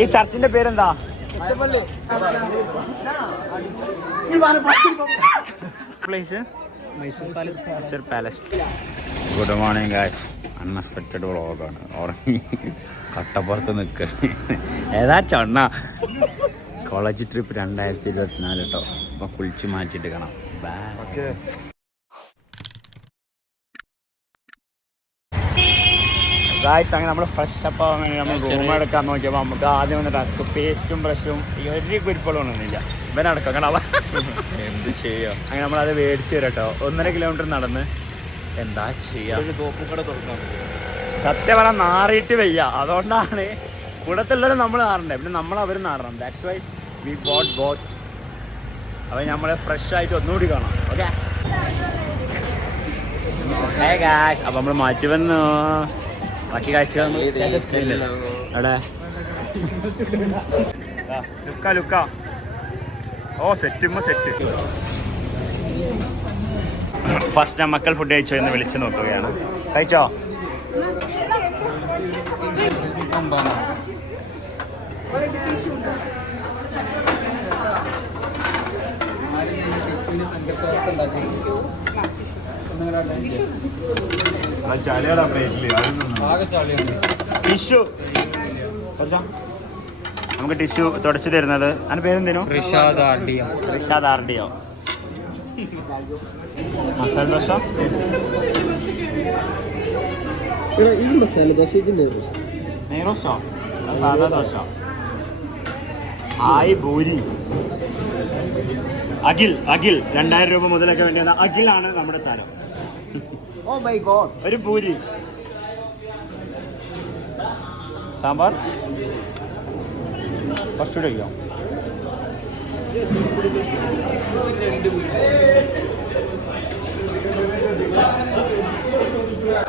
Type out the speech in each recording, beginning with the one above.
ഈ ചർച്ചിന്റെ പേരെന്താ? Place Mysore palace. Good morning guys. Unexpected വ്ളോഗാണ്. ഉറങ്ങി കട്ടപ്പുറത്ത് നിൽക്കുക. ഏതാ ചൊണ്ണ. കോളേജ് ട്രിപ്പ് 2024 കേട്ടോ. അപ്പം കുളിച്ച് മാറ്റിയിട്ട് കാണാം. ബൈ. ഗായ്സ് അങ്ങനെ നമ്മൾ ഫ്രഷ് അപ്പ് ആവാൻ വേണ്ടി നമ്മൾ റൂം എടുക്കാൻ നോക്കിയപ്പോൾ നമുക്ക് ആദ്യം വന്ന ടാസ്ക് പേസ്റ്റും ബ്രഷും ഈ ഒരു കുരിപ്പളും ഒന്നുമില്ല. ഇവൻ അടക്കം കാണാം. എന്ത് ചെയ്യാം. അങ്ങനെ നമ്മളത് മേടിച്ച് തരും കേട്ടോ. 1.5 കിലോമീറ്റർ നടന്ന് എന്താ ചെയ്യാ. സത്യം പറഞ്ഞാൽ നാറിയിട്ട് വയ്യ. അതുകൊണ്ടാണ് കൂടത്തുള്ളവരും നമ്മൾ നാറണ്ടേ, പിന്നെ നമ്മൾ അവർ നാറണം. That's why we boat boat. അപ്പോൾ നമ്മൾ ഫ്രഷ് ആയിട്ട് ഒന്നുകൂടി കാണാം. Okay guys. അപ്പോൾ നമ്മൾ മാറ്റി വന്നു. ബാക്കി കാഴ്ചകൾ അവിടെ ലുക്ക. ഓ സെറ്റ്. ഫസ്റ്റ് മക്കൾ ഫുഡ് കഴിച്ചോ എന്ന് വിളിച്ചു നോക്കുകയാണ്. കഴിച്ചോ? ടിഷ്യൂ നമുക്ക് ടിഷ്യൂ തുടച്ചു തരുന്നത്. അതിന് പേരെന്തേനോ? Rishad R D O. Masala dosa. നെയ്റോസ്റ്റോ സാധാ ദോശ. ആയി ഭൂരി. അഖിൽ 2000 രൂപ മുതലൊക്കെ വേണ്ടി വന്ന അഖിലാണ് നമ്മുടെ താരം. Oh my god. ഒരു പൂരി, സാമ്പാർ. കുറച്ചുകൂടെ കഴിക്കാം.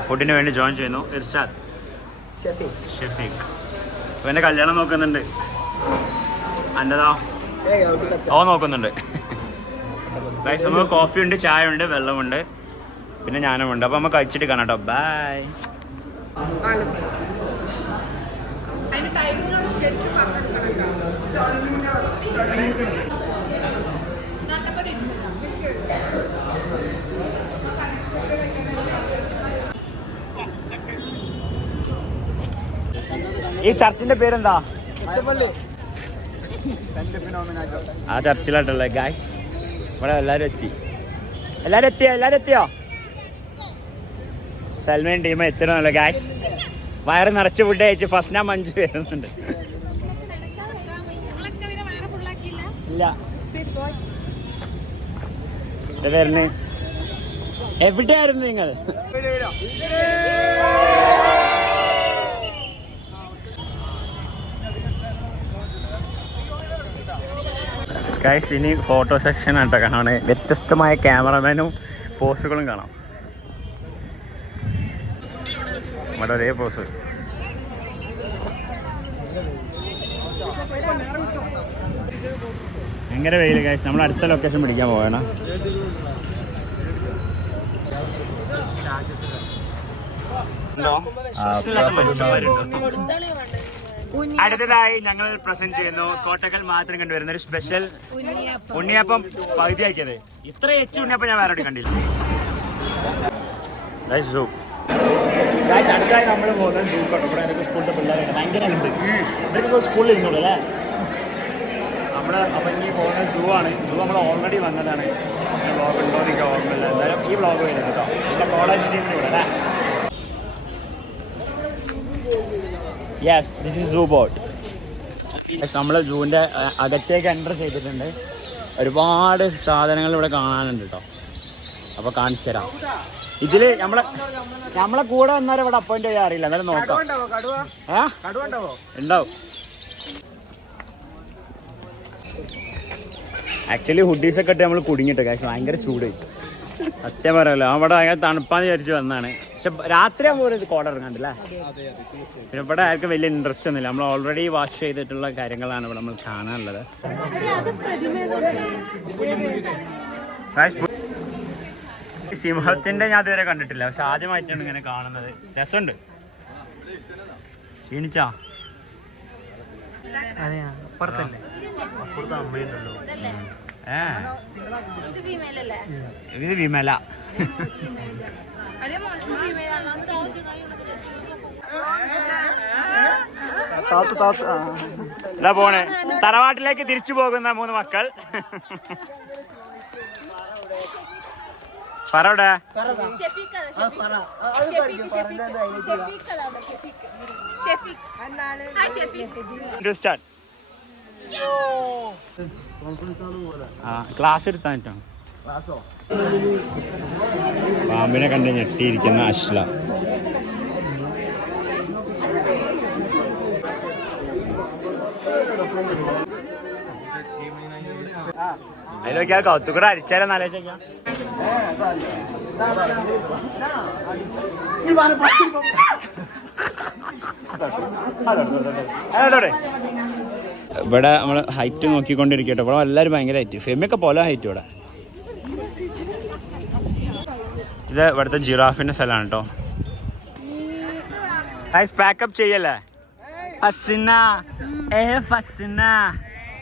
ഫുഡിന് വേണ്ടി ജോയിൻ ചെയ്യുന്നു ഇർഷാദ് ഷെഫീഖ്. ഇവൻ്റെ കല്യാണം നോക്കുന്നുണ്ട്. അൻ്റെതാ ഓ നോക്കുന്നുണ്ട്. നമുക്ക് കോഫി ഉണ്ട്, ചായ ഉണ്ട്, വെള്ളമുണ്ട്, പിന്നെ ഞാനും ഉണ്ട്. അപ്പോൾ നമ്മൾ കഴിച്ചിട്ട് കാണാം കേട്ടോ. ബൈ. ഈ ചർച്ചിന്റെ പേരെന്താ? ആ ചർച്ചിലായിട്ടുള്ള ഗായ്സ്. ഇവിടെ എല്ലാവരും എത്തിയോ? സൽമാൻ ടീം എത്തണമല്ലോ ഗായ്സ്. വയറ് നിറച്ച് ഫുഡ് കഴിച്ച് ഫസ്റ്റ് ഞാൻ മഞ്ജു വരുന്നുണ്ട്. ഇല്ല വരണേ. എവിടെയായിരുന്നു നിങ്ങൾ? ഗൈസ് ഇനി ഫോട്ടോ സെക്ഷൻ ആട്ടോ കാണാൻ. വ്യത്യസ്തമായ ക്യാമറമാനും പോസുകളും കാണാം. നമ്മുടെ ഒരേ പോസ്. ഭയങ്കര വെയിൽ ഗൈസ്. നമ്മൾ അടുത്ത ലൊക്കേഷൻ പിടിക്കാൻ പോകണം. അടുത്തതായി ഞങ്ങൾ പ്രസന്റ് ചെയ്യുന്നു കോട്ടക്കൽ മാത്രം കണ്ടുവരുന്ന ഒരു സ്പെഷ്യൽ ഉണ്ണിയപ്പം പകുതിയാക്കിയത്. ഇത്ര എച്ച് ഉണ്ണിയപ്പം ഞാൻ വേറെ കണ്ടില്ല. അടുത്തായി നമ്മൾ പോകുന്നത് സൂ കേട്ടോ. ഇവിടെ എനിക്ക് സ്കൂളിലെ പിള്ളേരുണ്ട്. ഭയങ്കര ഉണ്ട്. ഇവർക്ക് സ്കൂളിൽ ഇരുന്നുള്ളൂ അല്ലേ നമ്മുടെ. അപ്പം ഇനി പോകുന്നത് സൂ ആണ്. സൂ നമ്മൾ ഓൾറെഡി വന്നതാണ്. വ്ളോഗ് ഉണ്ടോ എനിക്ക് ഓർമ്മയില്ല. എന്തായാലും ഈ വ്ളോഗ് വരുന്നത് കേട്ടോ. എൻ്റെ കോളേജ് ടീമിന് ഇവിടെ അല്ലേ. Yes, this is zoo boat. നമ്മൾ സൂവിൻ്റെ അകത്തേക്ക് എൻ്റർ ചെയ്തിട്ടുണ്ട്. ഒരുപാട് സാധനങ്ങൾ ഇവിടെ കാണാനുണ്ട് കേട്ടോ. അപ്പോൾ കാണിച്ചു തരാം. ഇതിൽ നമ്മളെ കൂടെ വന്നാലും ഇവിടെ അപ്പോയിന്റ് ചെയ്യാൻ അറിയില്ല. എന്നാലും നോക്കാം. ഉണ്ടാവും. ആക്ച്വലി ഹുഡീസൊക്കെ ഇട്ട് നമ്മൾ കുടുങ്ങിയിട്ട് കാശ് ഭയങ്കര ചൂട്. സത്യം പറയാമല്ലോ. അവിടെ ഭയങ്കര തണുപ്പാന്ന് വിചാരിച്ച് വന്നതാണ്. പക്ഷെ രാത്രി ആകുമ്പോൾ ഇത് കോട ഇറങ്ങാണ്ടല്ലേ. പിന്നെ ഇവിടെ ആർക്കും വലിയ ഇൻട്രസ്റ്റ് ഒന്നുമില്ല. നമ്മൾ ഓൾറെഡി വാഷ് ചെയ്തിട്ടുള്ള കാര്യങ്ങളാണ് ഇവിടെ നമ്മൾ കാണാനുള്ളത്. സിംഹത്തിന്റെ ഞാൻ ഇതുവരെ കണ്ടിട്ടില്ല. പക്ഷെ ആദ്യമായിട്ടാണ് ഇങ്ങനെ കാണുന്നത്. രസമുണ്ട്. ക്ഷീണിച്ചാ ഇത് വിമല. ഇതാ പോണേ തറവാട്ടിലേക്ക് തിരിച്ചു പോകുന്ന 3 മക്കൾ. ഫറോടെ ക്ലാസ് എടുത്തായിട്ടാണ്. പാമ്പിനെ കണ്ട് ഞെട്ടിയിരിക്കുന്ന അശ്ല. അതിലൊക്കെ കൗത്തുകൂടെ അരിച്ചാലെന്ന് ആലോചിക്കാം. ഇവിടെ നമ്മള് ഹൈറ്റ് നോക്കിക്കൊണ്ടിരിക്കട്ടെ. ഇവിടെ എല്ലാവരും ഭയങ്കര ഹൈറ്റ്. ഫെമിയൊക്കെ പോലെ ഹൈറ്റ് ഇവിടെ. ഇത് ഇവിടുത്തെ ജിറാഫിന്റെ സ്ഥലമാണ് കേട്ടോ. പാക്കപ്പ് ചെയ്യല്ലേ? ഫസിന ഫസിന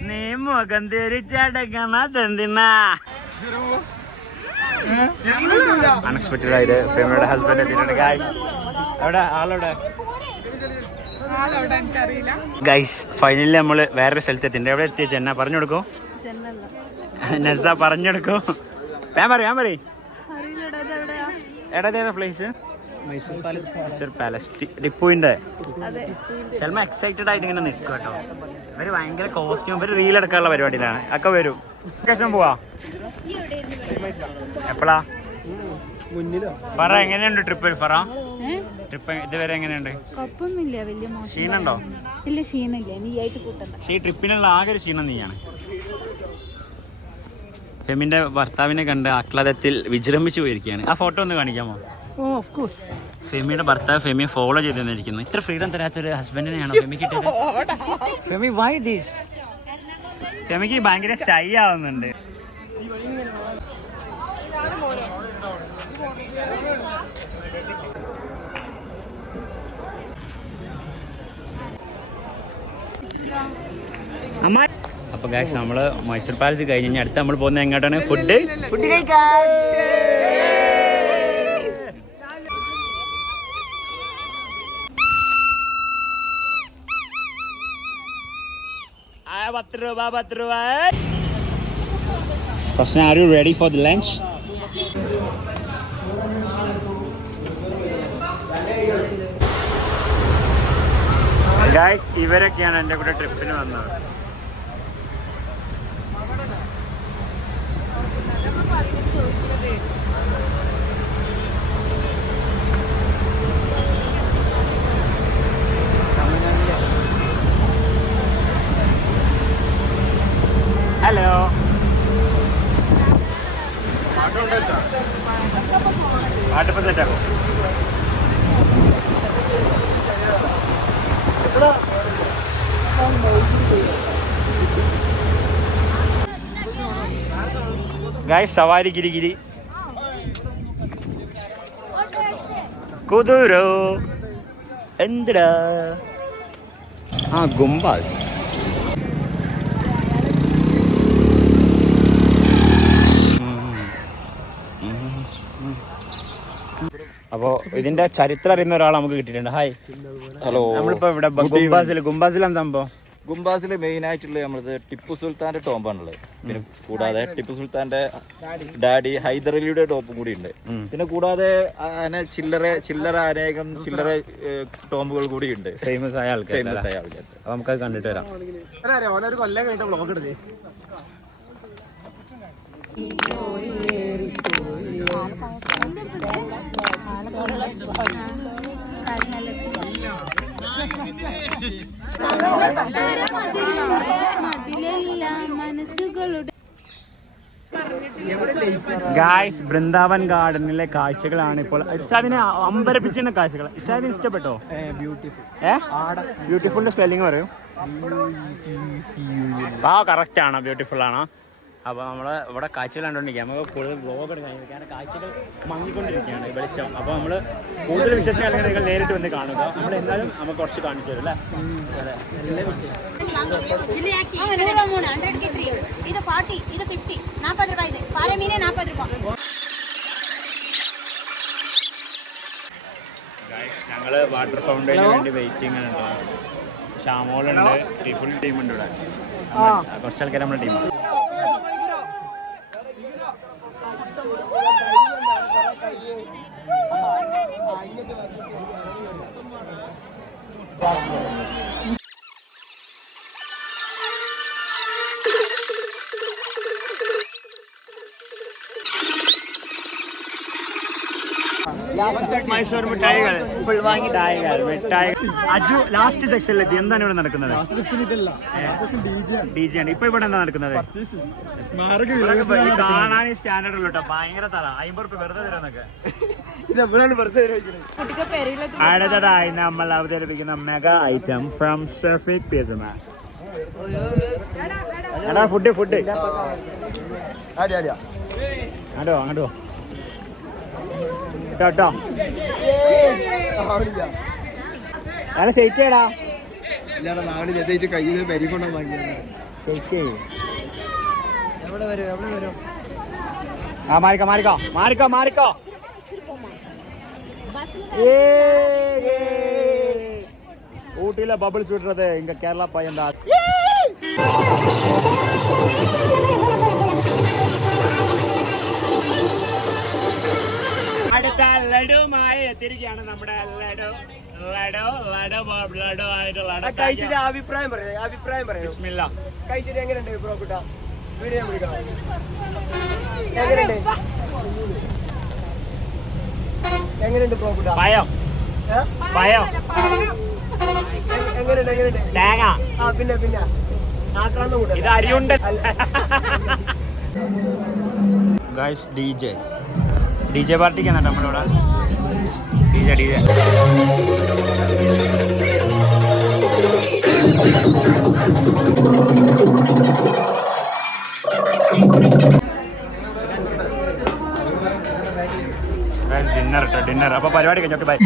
നീ മുഖം തിരിച്ചടക്കണതെന്തിനാ? അൺഎക്സ്പെക്റ്റഡ് ആയിട്ട് ഫെമിയുടെ ഹസ്ബൻഡ് എത്തിയിട്ടുണ്ട്. ഗൈസ് അവിടെ ആളവിടെ. ഗൈസ് ഫൈനലി നമ്മള് വേറൊരു സ്ഥലത്ത് എത്തിണ്ട്. എവിടെ എത്തിയ ചെന്ന പറഞ്ഞു കൊടുക്കൂ. നസ പറഞ്ഞു കൊടുക്കൂ. ഞാൻ പറയും എടാ പ്ലേസ് മൈസൂർ പാലസ് ടിപ്പുവിന്റെ. സൽമ എക്സൈറ്റഡ് ആയിട്ട് ഇങ്ങനെ നിൽക്കും കേട്ടോ. ഇവര് ഭയങ്കര കോസ്റ്റ്യൂം. ഇവര് റീൽ എടുക്കാനുള്ള പരിപാടിയിലാണ്. ഒക്കെ വരും. ലൊക്കേഷൻ പോവാ. എപ്പോഴാ ഫറ? എങ്ങനെയുണ്ട് ട്രിപ്പ്? ഫറ ട്രിപ്പ് ഇതുവരെ എങ്ങനെയുണ്ട്? ക്ഷീണുണ്ടോ? ഈ ട്രിപ്പിനുള്ള ആകെ ഒരു ക്ഷീണം നീയാണ്. ഫെമിന്റെ ഭർത്താവിനെ കണ്ട് ആഹ്ലാദത്തിൽ വിജൃംഭിച്ചു പോയിരിക്കുകയാണ്. ആ ഫോട്ടോ ഒന്ന് കാണിക്കാമോ? ഫെമിയുടെ ഭർത്താവ് ഫെമിയെ ഫോളോ ചെയ്ത് തന്നിരിക്കുന്നു. ഇത്ര ഫ്രീഡം തരാത്തൊരു ഹസ്ബൻഡിനെയാണോ ഫെമി കിട്ടിയത്? Femi why this? ഫെമിക്ക് ഭയങ്കര ഷൈ ആവുന്നുണ്ട്. അപ്പൊ ഗൈസ് നമ്മള് മൈസൂർ പാലസ് കഴിഞ്ഞ് അടുത്ത് നമ്മൾ പോകുന്നത് എങ്ങോട്ടാണ്? ഫുഡ് കഴിക്കാൻ. $10. First, are you ready for the lunch? Guys, ഇവരൊക്കെയാണ് എൻ്റെ കൂടെ ട്രിപ്പിന് വന്നത്. ഹലോ. പാട്ടിപ്പം സെറ്റാക്കോ? ഗായ്സ് സവാരി ഗിരിഗിരി കുതിരോ എന്തിടാ? ഗുംബാസ്. അപ്പോ ഇതിന്റെ ചരിത്രം അറിയുന്ന ഒരാൾ നമുക്ക് കിട്ടിയിട്ടുണ്ട്. ഹായ്. ഹലോ. നമ്മളിപ്പോ ഇവിടെ ഗുംബാസിൽ സംഭവം. ഗുംബാസിൽ മെയിൻ ആയിട്ടുള്ള നമ്മളത് ടിപ്പു സുൽത്താന്റെ ടോമ്പാണുള്ളത്. പിന്നെ കൂടാതെ ടിപ്പു സുൽത്താന്റെ ഡാഡി ഹൈദരലിയുടെ ടോപ്പും കൂടി ഉണ്ട്. പിന്നെ കൂടാതെ ചില്ലറ അനേകം ടോമ്പുകൾ കൂടി ഉണ്ട്. ഫേമസ് ആയ ആൾക്കാർ. അപ്പൊ നമുക്കത് കണ്ടിട്ട് വരാം. കൊല്ലം കഴിഞ്ഞ ബ്ലോഗ് എടുത്തേ. ഗായ്സ് ബൃന്ദാവൻ ഗാർഡനിലെ കാഴ്ചകളാണ് ഇപ്പോൾ. ഇർഷാദിനെ അമ്പരപ്പിച്ചുന്ന കാഴ്ചകൾ. ഇർഷാദിന് ഇഷ്ടപ്പെട്ടോ? ബ്യൂട്ടിഫുൾ സ്പെല്ലിംഗ് പറയൂ. കറക്റ്റ് ആണോ? ബ്യൂട്ടിഫുൾ ആണോ? അപ്പോൾ നമ്മൾ ഇവിടെ കാഴ്ചകൾ കണ്ടുകൊണ്ടിരിക്കുക. നമുക്ക് കൂടുതൽ ബ്ലോഗ് എടുക്കാൻ കാരണം കാഴ്ചകൾ മങ്ങിക്കൊണ്ടിരിക്കുകയാണ്, വെളിച്ചം. അപ്പോൾ നമ്മൾ കൂടുതൽ വിശേഷങ്ങൾ നിങ്ങൾ നേരിട്ട് വന്ന് കാണുക. നമ്മൾ എന്തായാലും നമുക്ക് കുറച്ച് കാണിച്ചു തരും അല്ലേ? അതെ. ಇದು 40 ಇದು 50 40 ರೂಪಾಯಿ ಇದೆ ಪಾರೆ ಮೀನೇ 40 ರೂಪಾಯಿ ഞങ്ങള് വാട്ടർ ഫൗണ്ടൈന് വേണ്ടി വെയിറ്റിംഗ് ആണ് കേട്ടോ. ഷാമോളുണ്ട്, ഫുൾ ടീമുണ്ട് ഇവിടെ. കുറച്ച് ആൾക്കാർ നമ്മുടെ ടീമാണ്. മൈസൂർ മിഠായികൾ ഫുൾ വാങ്ങി മിഠായി. അജു ലാസ്റ്റ് സെക്ഷനിലെത്തി. എന്താണ് ഇവിടെ നടക്കുന്നത്? ഡി ജെ ആണ്. ഇപ്പൊ ഇവിടെ എന്താ നടക്കുന്നത്? കാണാൻ സ്റ്റാൻഡേർഡ് ഉള്ളൂ കേട്ടോ. ഭയങ്കര തല 50 രൂപ വെറുതെ തരാന്നൊക്കെ. അടുത്തതായി നമ്മൾ അവതരിപ്പിക്കുന്ന mega item from Shafeeq pizza. Food അങ്ങോട്ടോ അങ്ങോട്ടോ കേട്ടോ. അങ്ങനെ ഷെയ്ക്കേടാ കയ്യിൽ പരിക്കൊണ്ടാ വാങ്ങിയത്. ആ മാറിക്കോ മാറിക്കോ മാറിക്കോ മാറിക്കോ. ഊട്ടിയിലെ ബബിൾസ് വിടുறது ഇങ്ങ കേരള പയ്യന്താ. അടുത്ത ലഡുമായി എത്തിരിക്കുകയാണ് നമ്മുടെ ലഡു ആയിട്ടുള്ള അഭിപ്രായം പറയാം. ബിസ്മില്ല. കഴിച്ചിട്ട് എങ്ങനെയുണ്ട് ബ്രോ കുട്ടാ? വീഡിയോ പിടിക്കണം. എങ്ങനെയുണ്ട് ബ്രോ കുട്ടാ? പയം എങ്ങനെയുണ്ട് തേങ്ങ. ആ പിന്നെ ആക്രാന്തം കൂട്ട. ഇത് അരിയുണ്ട്. ഗൈസ് ഡി ജെ പാർട്ടിക്കാണ് നമ്മളിവിടെ. D J dinner. അപ്പൊ പരിപാടി കഴിഞ്ഞോട്ട് ബൈ.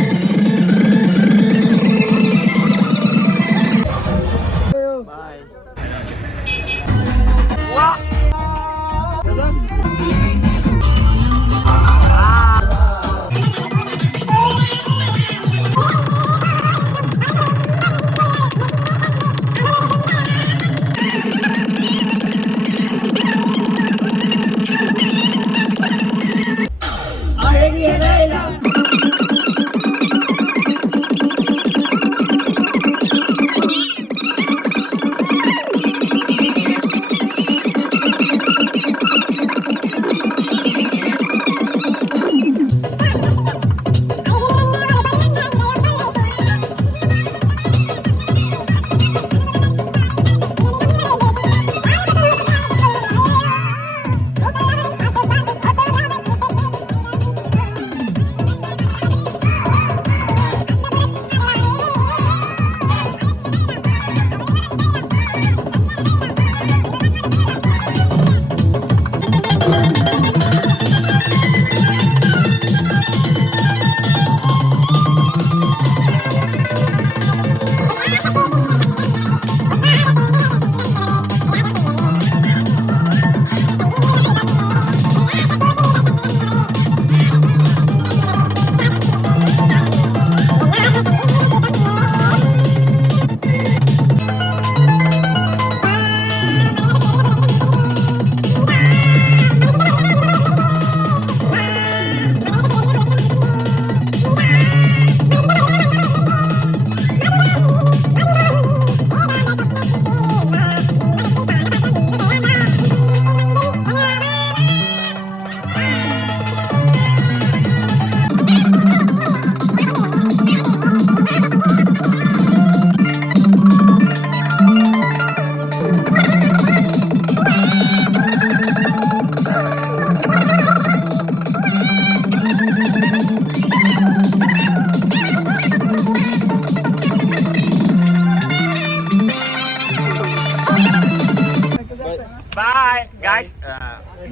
Bye guys.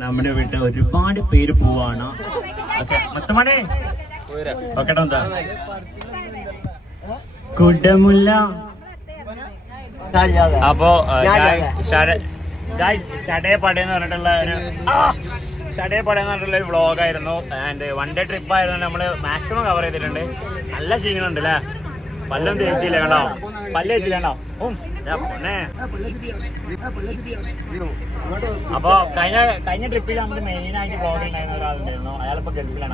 നമ്മുടെ വീട്ടിൽ ഒരുപാട് പേര് പോവാണ്. ഓക്കെ മുത്തമണി ഓക്കെട്ടോ. എന്താ കുടമുല്ല അപ്പോ ഷടേപ്പട എന്ന് പറഞ്ഞിട്ടുള്ള ഒരു ഷടേപ്പട എന്ന് പറഞ്ഞിട്ടുള്ള ഒരു വ്ളോഗായിരുന്നു. ആൻഡ് 1 ഡേ ട്രിപ്പ് ആയതുകൊണ്ട് നമ്മള് മാക്സിമം കവർ ചെയ്തിട്ടുണ്ട്. നല്ല ക്ഷീണമുണ്ട് അല്ലേ? പല്ലൊന്നും തേച്ചില്ല കണ്ടോ? പല്ല് തേച്ചില്ല കണ്ടോ? അപ്പൊ കഴിഞ്ഞ ട്രിപ്പിൽ നമുക്ക് മെയിൻ ആയിട്ട് വ്ളോഗ് ഉണ്ടായിരുന്ന ഒരാളുണ്ടായിരുന്നു. അയാളിപ്പോ ഗൾഫിലാണ്.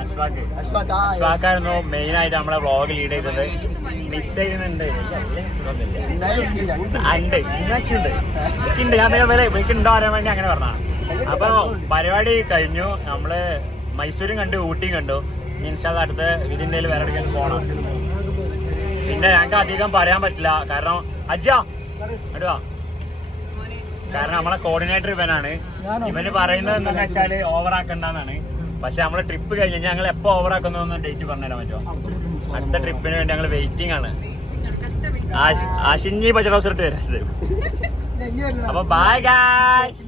അഷ്വാക്കായിരുന്നു മെയിൻ ആയിട്ട് നമ്മളെ വ്ളോഗ് ലീഡ് ചെയ്തത്. മിസ് ചെയ്യുന്നുണ്ട് എനിക്കുണ്ട്. ഞാൻ എനിക്കുണ്ടോ അറിയാൻ വേണ്ടി അങ്ങനെ പറഞ്ഞാണ്. അപ്പൊ പരിപാടി കഴിഞ്ഞു. നമ്മള് മൈസൂരും കണ്ടു, ഊട്ടിയും കണ്ടു. ഇൻഷാല്ലാ അടുത്ത് ഇതിന്റെ വേറെ എവിടെയെങ്കിലും പോകണം. പിന്നെ ഞങ്ങൾക്ക് അധികം പറയാൻ പറ്റില്ല, കാരണം അടുവാ കാരണം നമ്മളെ കോർഡിനേറ്റർ ഇവനാണ്. ഇവന് പറയുന്നത് എന്താണെന്ന് വെച്ചാല് ഓവർ ആക്കണ്ടെന്നാണ്. പക്ഷെ നമ്മളെ ട്രിപ്പ് കഴിഞ്ഞ് ഞങ്ങൾ എപ്പോ ഓവർ ആക്കുന്നൊന്ന് ഡേറ്റ് പറഞ്ഞുതരാൻ പറ്റുമോ? അടുത്ത ട്രിപ്പിന് വേണ്ടി ഞങ്ങൾ വെയിറ്റിംഗ് ആണ്. ആശിഞ്ഞി പച്ചറോസ് ഇട്ട് തരും. അപ്പൊ ബൈ ഗായ്സ്.